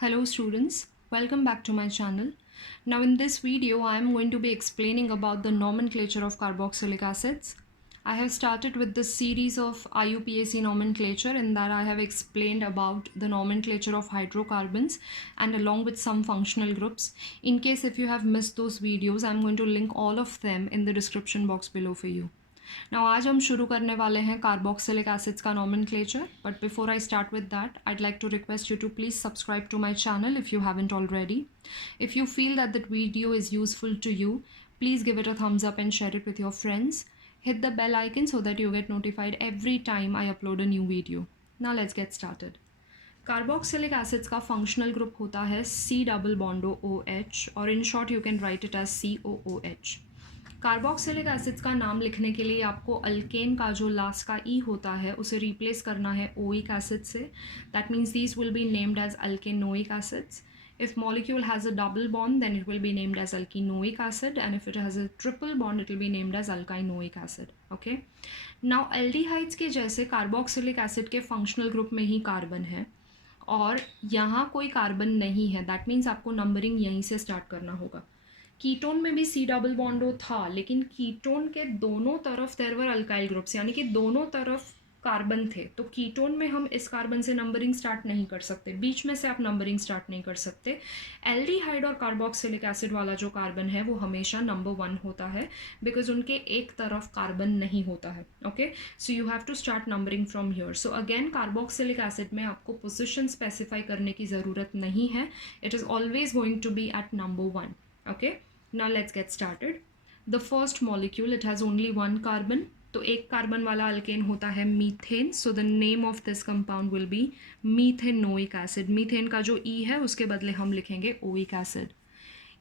Hello students, welcome back to my channel. Now in this video I am going to be explaining about the nomenclature of carboxylic acids. I have started with this series of IUPAC nomenclature in that I have explained about the nomenclature of hydrocarbons and along with some functional groups. In case if you have missed those videos, I am going to link all of them in the description box below for you. Now आज हम शुरू करने वाले हैं carboxylic acids का nomenclature, but before I start with that, I'd like to request you to please subscribe to my channel if you haven't already. If you feel that the video is useful to you, please give it a thumbs up and share it with your friends. Hit the bell icon so that you get notified every time I upload a new video. Now let's get started. Carboxylic acids का functional group होता है C double bond OH और in short you can write it as COOH. Carboxylic acids का नाम लिखने के लिए आपको अल्केन का जो लास्ट का ई होता है उसे रिप्लेस करना है ओइक एसिड से. That means these will be named as alkanoic acids. If molecule has a double bond, then it will be named as alkenoic acid, and if it has a triple bond, it will be named as alkynoic acid. Okay. Now aldehydes के जैसे carboxylic acid के functional group में ही कार्बन है और यहाँ कोई कार्बन नहीं है. दैट मीन्स आपको नंबरिंग यहीं से स्टार्ट करना होगा. कीटोन में भी सी डबल बॉन्डो था, लेकिन कीटोन के दोनों तरफ देयर वर अल्काइल ग्रुप्स, यानी कि दोनों तरफ कार्बन थे. तो कीटोन में हम इस कार्बन से नंबरिंग स्टार्ट नहीं कर सकते, बीच में से आप नंबरिंग स्टार्ट नहीं कर सकते. एल्डिहाइड और कार्बोक्सिलिक एसिड वाला जो कार्बन है वो हमेशा नंबर 1 होता है, बिकॉज उनके एक तरफ कार्बन नहीं होता है. Okay, so you have to start numbering from here. So again carboxylic acid में आपको पोजिशन स्पेसिफाई करने की ज़रूरत नहीं है. It is always going to be at number 1. Okay, now let's get started. The first molecule, it has only one carbon. तो एक कार्बन वाला अल्केन होता है methane. So the name of this compound will be methanoic acid. Methane का जो e है उसके बदले हम लिखेंगे oic acid.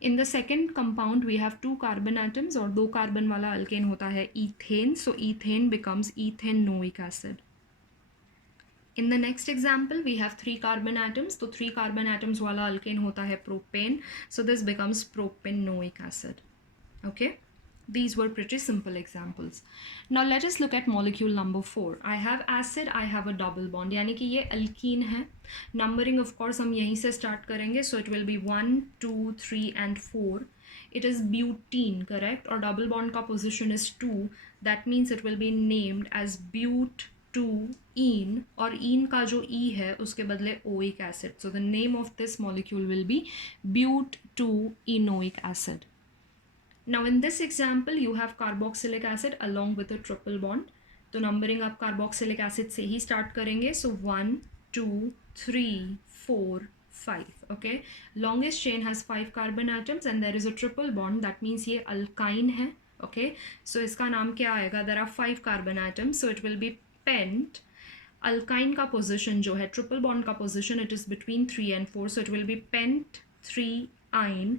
In the second compound we have 2 carbon atoms और 2 कार्बन वाला अल्केन होता है ethane. So ethane becomes ethanoic acid. In the next example, we have 3 carbon atoms. तो 3 carbon atoms वाला alkane होता है propane. So this becomes propanoic acid. Okay? These were pretty simple examples. Now let us look at molecule number 4. I have acid, I have a double bond. यानी कि ये alkene है. Numbering of course हम यहीं से start करेंगे. So it will be 1, 2, 3 and 4. It is butene, correct? और double bond का position is 2. That means it will be named as but 2 ene, और ene का जो e है उसके बदले oic acid. So the name of this molecule will be but 2 enoic acid. Now in this example you have carboxylic acid along with a triple bond. तो नंबरिंग आप carboxylic acid से ही स्टार्ट करेंगे. सो 1, 2, 3, 4, 5. Okay, longest chain has 5 carbon atoms and there is a triple bond. That means ये अल्काइन है. Okay, so इसका नाम क्या आएगा? There are 5 carbon atoms, so it will be pent. Alkyne का पोजिशन जो है, ट्रिपल बॉन्ड का पोजिशन, इट इज़ बिटवीन 3 and 4, so it will be pent 3-ine,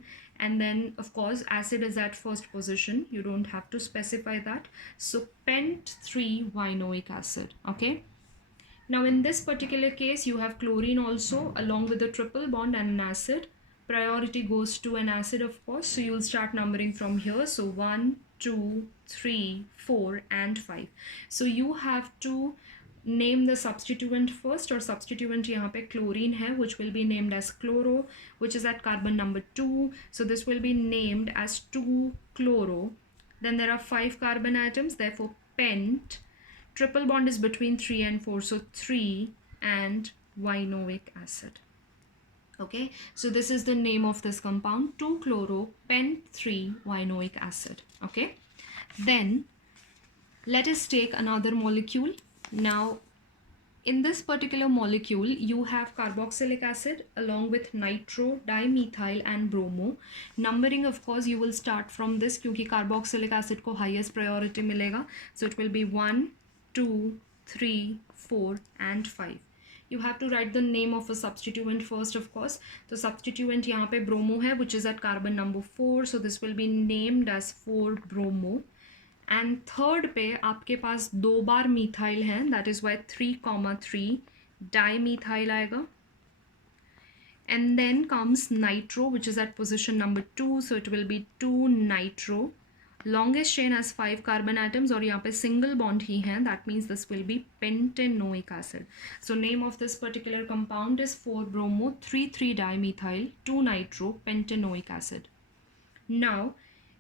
and then of course acid is at first position, you don't have to specify that, so pent 3-winoic acid. Okay, now in this particular case you have chlorine also along with a triple bond and an acid. Priority goes to an acid of course, so you'll start numbering from here. So 1, 2, 3, 4 and 5. So you have to name the substituent first, और substituent यहाँ पे chlorine है, which will be named as chloro, which is at carbon number 2. So this will be named as 2-chloro. Then there are 5 carbon atoms, therefore pent. Triple bond is between 3 and 4, so 3 and winoic acid. Okay, so this is the name of this compound, 2-chloro pent 3-winoic acid. Okay, then let us take another molecule. Now in this particular molecule you have carboxylic acid along with nitro, dimethyl and bromo. Numbering of course you will start from this क्योंकि carboxylic acid को highest priority मिलेगा. So it will be 1, 2, 3, 4 and 5. You have to write the name of a substituent first of course. तो substituent यहाँ पे bromo है, which is at carbon number 4, so this will be named as 4-bromo. And third पे आपके पास 2 बार methyl है, that is why 3,3 dimethyl आएगा. And then comes nitro which is at position number 2, so it will be 2-nitro. Longest chain has 5 carbon atoms और यहाँ पे single bond ही है, that means this will be pentanoic acid. So name of this particular compound is 4-bromo 3,3-dimethyl 2-nitro pentanoic acid. Now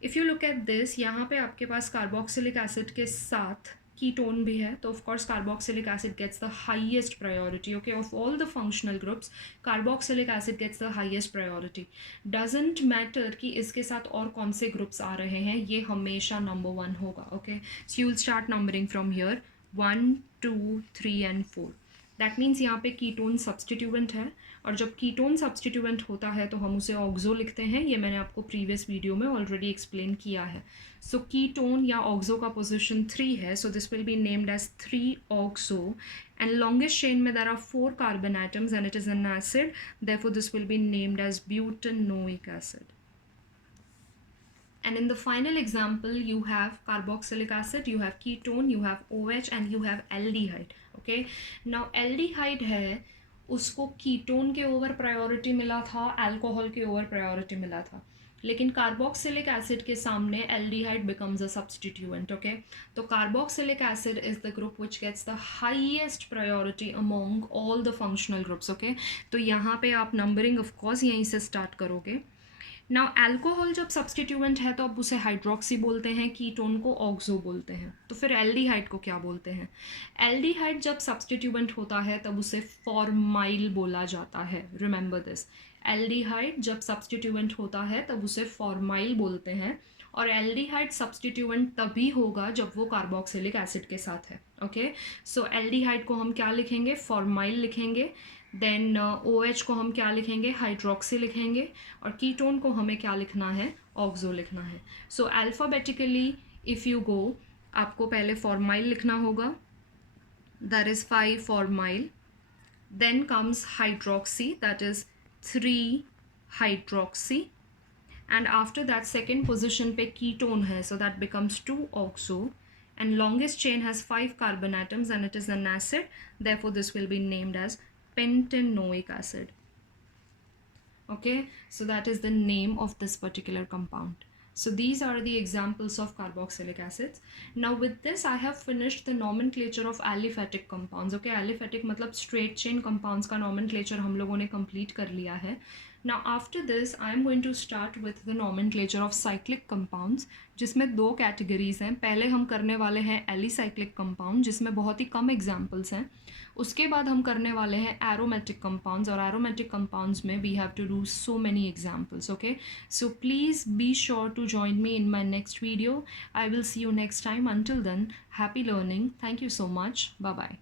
if you look at this, यहाँ पे आपके पास carboxylic acid के साथ कीटोन भी है, तो of course carboxylic acid gets the highest priority. Okay, of all the functional groups carboxylic acid gets the highest priority. Doesn't matter कि इसके साथ और कौन से ग्रुप्स आ रहे हैं, ये हमेशा नंबर 1 होगा. Okay, so you will start numbering from here 1, 2, 3 एंड 4. दैट मीन्स यहाँ पे कीटोन सब्सटीट्यूएंट है, और जब कीटोन सब्सटीट्यूएंट होता है तो हम उसे ऑक्सो लिखते हैं. ये मैंने आपको प्रीवियस वीडियो में ऑलरेडी एक्सप्लेन किया है. सो कीटोन या ऑक्सो का पोजीशन 3 है, so this will be named as 3-oxo. And longest chain में there are 4 carbon atoms and it is an acid, therefore this will be named as butanoic acid. And in the final example, you have carboxylic acid, you have ketone, you have OH and you have aldehyde. Okay, now aldehyde है, उसको कीटोन के over priority मिला था, अल्कोहल के over priority मिला था, लेकिन carboxylic acid के सामने aldehyde becomes a substituent. Okay, तो carboxylic acid is the group which gets the highest priority among all the functional groups. Okay, तो यहाँ पे आप नंबरिंग ऑफ कोर्स यहीं से स्टार्ट करोगे. नाउ अल्कोहल जब सब्सटीट्यूएंट है तो अब उसे हाइड्रोक्सी बोलते हैं, कीटोन को ऑक्सो बोलते हैं. तो फिर एल्डिहाइड को क्या बोलते हैं? एल्डिहाइड जब सब्सटीट्यूएंट होता है तब उसे फॉर्माइल बोला जाता है. रिमेंबर दिस, एल्डिहाइड जब सब्सटीट्यूएंट होता है तब उसे फॉर्माइल बोलते हैं, और एल्डिहाइड सब्सटीट्यूएंट तभी होगा जब वो कार्बोक्सिलिक एसिड के साथ है. ओके, सो एल्डिहाइड को हम क्या लिखेंगे? फॉर्माइल लिखेंगे. देन OH को हम क्या लिखेंगे? हाइड्रोक्सी लिखेंगे. और कीटोन को हमें क्या लिखना है? ऑक्सो लिखना है. So alphabetically if you go, आपको पहले फॉर्माइल लिखना होगा, that is 5 formyl. Then comes hydroxy, that is 3 hydroxy. And after that second position पे कीटोन है, so that becomes 2-oxo. And longest chain has 5 carbon atoms and it is an acid, therefore this will be named as pentanoic acid. Okay, so that is the name of this particular compound. So these are the examples of carboxylic acids. Now with this I have finished the nomenclature of aliphatic compounds. Okay, aliphatic मतलब straight chain compounds का nomenclature हम लोगों ने complete कर लिया है. Now after this I am going to start with the nomenclature of cyclic compounds, जिसमें 2 categories हैं. पहले हम करने वाले हैं alicyclic compound, जिसमें बहुत ही कम examples हैं. उसके बाद हम करने वाले हैं aromatic compounds, और aromatic compounds में we have to do so many examples. Okay, so please be sure to join me in my next video. I will see you next time. Until then, happy learning. Thank you so much. Bye bye.